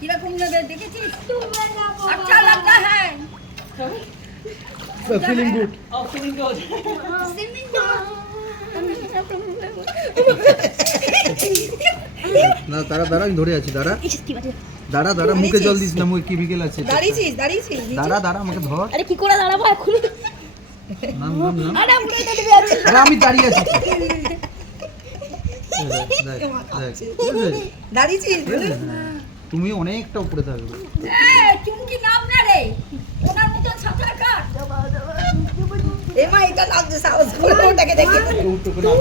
কিরকম যাবে দেখেছিস? अच्छा लगता है। Feeling good. Oh, feeling good. না দাঁড়া দাঁড়া আমি ধরে আছি দাঁড়া দাঁড়া দাঁড়া মুখে জল দিস না মুখে কেমিক্যাল আছে দাঁড়িয়েছিস দাঁড়া দাঁড়া আমাকে ধর আরে কি করে দাঁড়াবো এখন? নাম নাম নাম আরে আমরা তো দেবে আছে। আরে আমি দাঁড়িয়ে আছি দাঁড়িয়েছিস? তুমি অনেকটা উপরে থাকবে চুমকি নাম না রে, ওনার মতো সাঁতার কাট। এমা এটা নামছে সাহস করে ওটাকে দেখে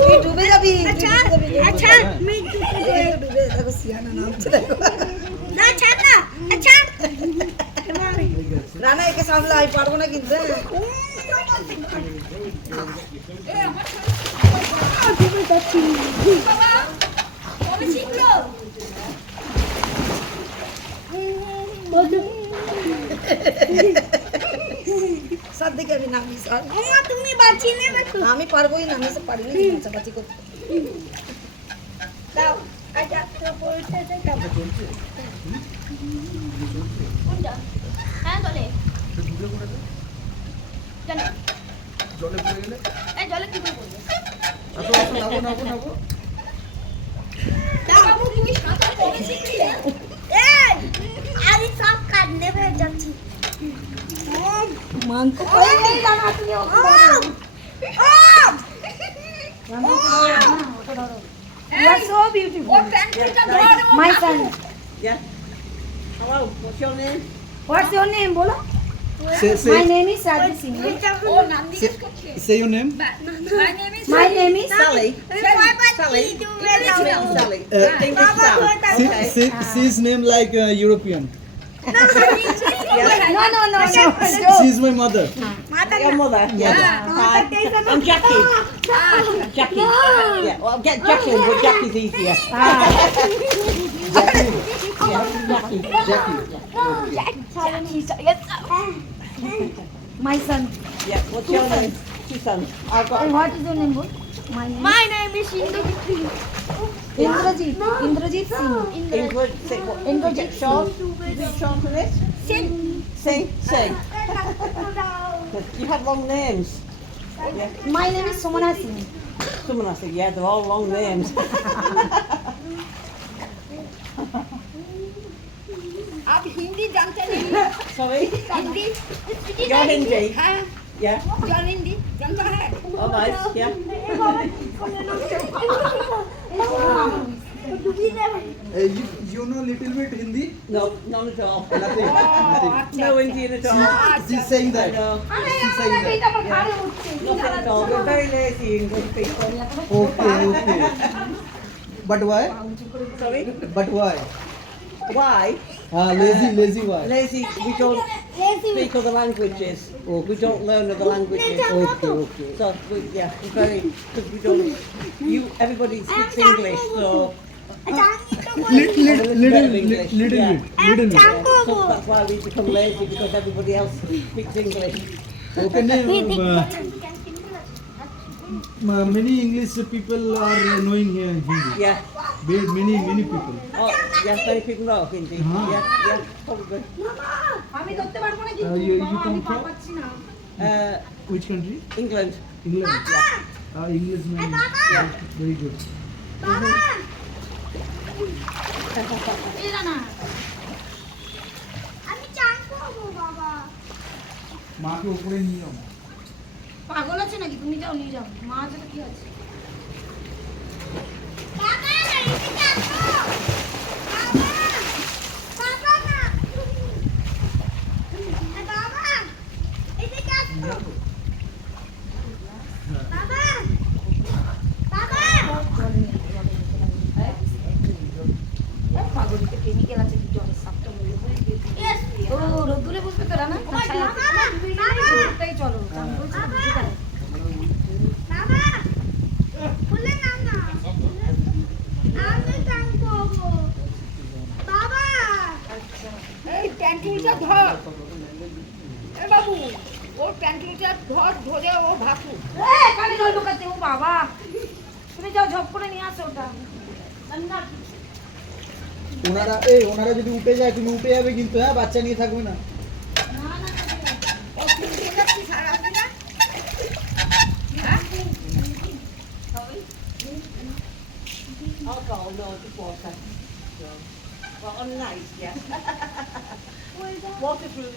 তুই ডুবে যাবি। আচ্ছা আচ্ছা আমি ডুবে দেখো সিয়ানা নামছে দেখো না ছাড় না। আচ্ছা রানা একে সামলা আমি পারবো না কিন্তু ডুবে যাচ্ছি বাবা কবে শিখলো সব দিকে আমি নামি স্যার তুমি বাঁচিয়ে নেবে তো আমি পারবোই না আমি সব পারি না বাঁচাবাচি করতে দাও আচ্ছা তো পড়তে দেখা কোনটা? হ্যাঁ জলে জানো জলে পড়ে গেলে এই জলে কি করে পড়বে? আসো আসো নাবো নাবো নাবো দাও বাবু তুমি সাঁতার কবে শিখলে? এই আমি সব কাট নেবে যাচ্ছি। মাংস কই নেই জানা তুমি You are so beautiful. My son. Yeah. Hello, what's your name? What's your name? Bolo. My name is Radhi Singh. Oh, Nandi. say your name My name is. My name is Sally. Sally. Sally. English she's name like European No. she's my mother Your mother. Yes. Hi. I'm Jackie. Jackie. Yeah. Well, get Jackie, but Jackie's easier. Jackie My son. Yeah. What's your name? Two sons. I've got. And what is your name? Bol? My name is Indrajit Singh. Indrajit Singh. Ingrid. Say what? Indrajit Sean. Is it Sean for this? Singh. Sing. Sing. You have long names. Yeah. My name is Sumana Singh. Someone I said, yeah, they're all long names. आप हिंदी जानते नहीं? Sorry. Hindi? You're Hindi. हाँ, Yeah. जान हिंदी जानता है? Oh, nice. Yeah. you know little bit Hindi No, none at all. nothing No Indian at all. she's saying that No, she's saying that nothing at all. We're very lazy English people. okay but why Sorry. why Why? lazy why Lazy. We don't speak other languages. We don't learn other languages. okay So yeah, we're very because we don't. Everybody speaks English, so little little bit Yeah. little So that's why we become lazy because everybody else speaks English. okay many English people are knowing here Hindi Yeah. many people Oh, yes, many people know Hindi. Uh-huh. Yeah, probably. you come from which country England. England English man very good মাকে উপরে নিয়ে যাও পাগল আছে নাকি? তুমি যাও নিয়ে যাও, মা আছে তো কি আছে? পাগলিতে কেমিক্যাল আছে কি জলে সাপটা মেরে পড়ে গেছে। ও রোদ্দুরে বসবে তো রানা? তাই চলো আমি বলছি না, বুঝতে পারো। এই প্যান্টুলটা ধর এ বাবু, ওর প্যান্টুলটা ধর, ধরে ও ভাসু। কানে জল ঢোকাতে, ও বাবা তুমি যাও ঝপ করে নিয়ে আসো ওটা। ওনারা যদি উঠে যায় তুমি উঠে যাবে কিন্তু, হ্যাঁ বাচ্চা নিয়ে থাকবে না। ও তুই উঠে যাচ্ছিস আর আসবি না? হ্যাঁ? Alcohol, no, it's water. Well, on nice, yeah. Waterproof.